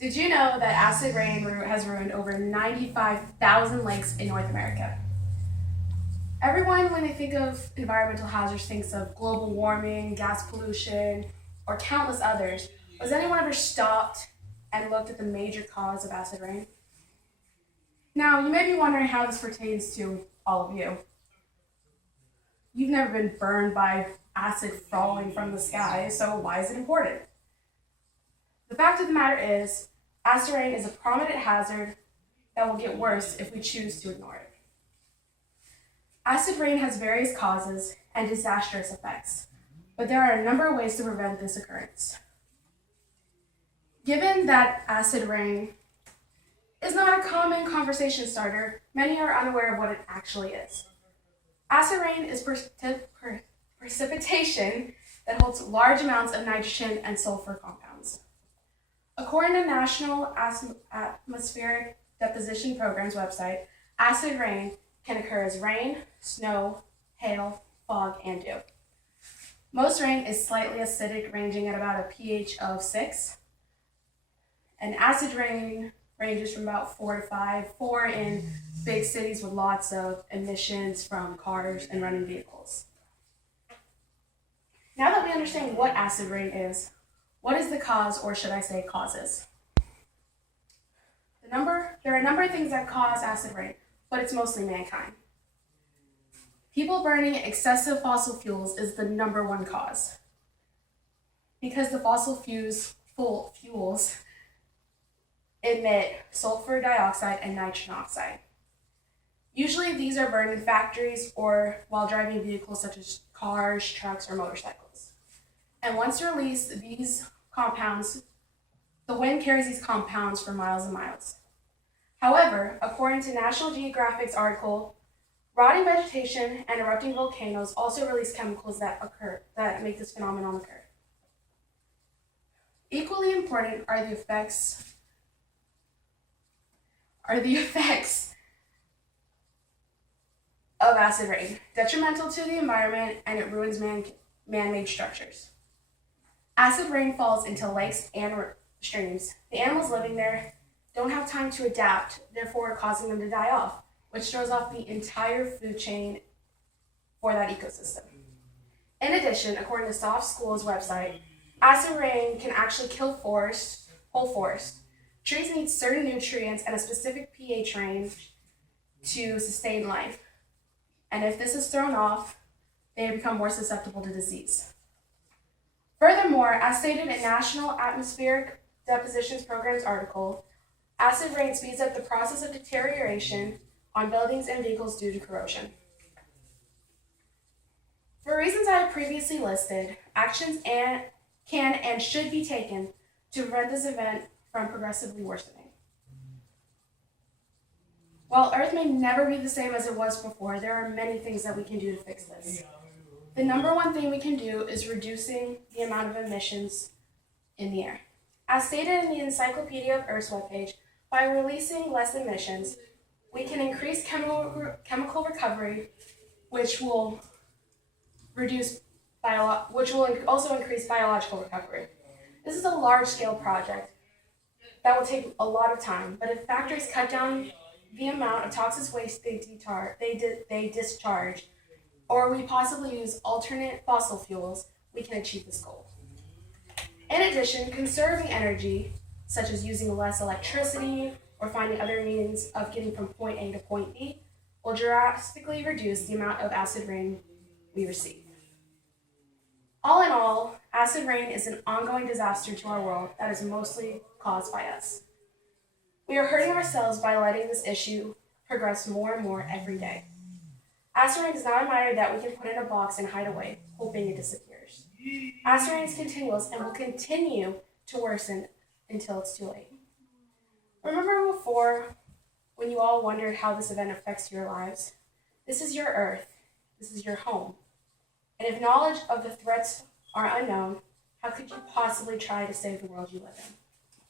Did you know that acid rain has ruined over 95,000 lakes in North America? Everyone, when they think of environmental hazards, thinks of global warming, gas pollution, or countless others. Was anyone ever stopped and looked at the major cause of acid rain? Now, you may be wondering how this pertains to all of you. You've never been burned by acid falling from the sky, so why is it important? The fact of the matter is, acid rain is a prominent hazard that will get worse if we choose to ignore it. Acid rain has various causes and disastrous effects, but there are a number of ways to prevent this occurrence. Given that acid rain is not a common conversation starter, many are unaware of what it actually is. Acid rain is precipitation that holds large amounts of nitrogen and sulfur compounds. According to National Atmospheric Deposition Program's website, acid rain can occur as rain, snow, hail, fog, and dew. Most rain is slightly acidic, ranging at about a pH of 6. And acid rain ranges from about 4 to 5, 4 in big cities with lots of emissions from cars and running vehicles. Now that we understand what acid rain is, what is the cause, or should I say causes? There are a number of things that cause acid rain, but it's mostly mankind. People burning excessive fossil fuels is the number one cause, because the fossil fuels emit sulfur dioxide and nitrogen oxide. Usually these are burned in factories or while driving vehicles such as cars, trucks, or motorcycles. And once released, the wind carries these compounds for miles and miles. However, according to National Geographic's article, rotting vegetation and erupting volcanoes also release chemicals that make this phenomenon occur. Equally important are the effects of acid rain, detrimental to the environment, and it ruins man-made structures. Acid rain falls into lakes and streams. The animals living there don't have time to adapt, therefore causing them to die off, which throws off the entire food chain for that ecosystem. In addition, according to Soft School's website, acid rain can actually kill whole forests. Trees need certain nutrients and a specific pH range to sustain life. And if this is thrown off, they become more susceptible to disease. Furthermore, as stated in National Atmospheric Depositions Program's article, acid rain speeds up the process of deterioration on buildings and vehicles due to corrosion. For reasons I have previously listed, actions can and should be taken to prevent this event from progressively worsening. While Earth may never be the same as it was before, there are many things that we can do to fix this. The number one thing we can do is reducing the amount of emissions in the air. As stated in the Encyclopedia of Earth's webpage, by releasing less emissions, we can increase chemical recovery, which will also increase biological recovery. This is a large-scale project that will take a lot of time, but if factories cut down the amount of toxic waste they discharge, or we possibly use alternate fossil fuels, we can achieve this goal. In addition, conserving energy, such as using less electricity or finding other means of getting from point A to point B, will drastically reduce the amount of acid rain we receive. All in all, acid rain is an ongoing disaster to our world that is mostly caused by us. We are hurting ourselves by letting this issue progress more and more every day. Acid rain is not a matter that we can put in a box and hide away, hoping it disappears. Acid rain is continuous and will continue to worsen until it's too late. Remember before when you all wondered how this event affects your lives? This is your Earth. This is your home. And if knowledge of the threats are unknown, how could you possibly try to save the world you live in?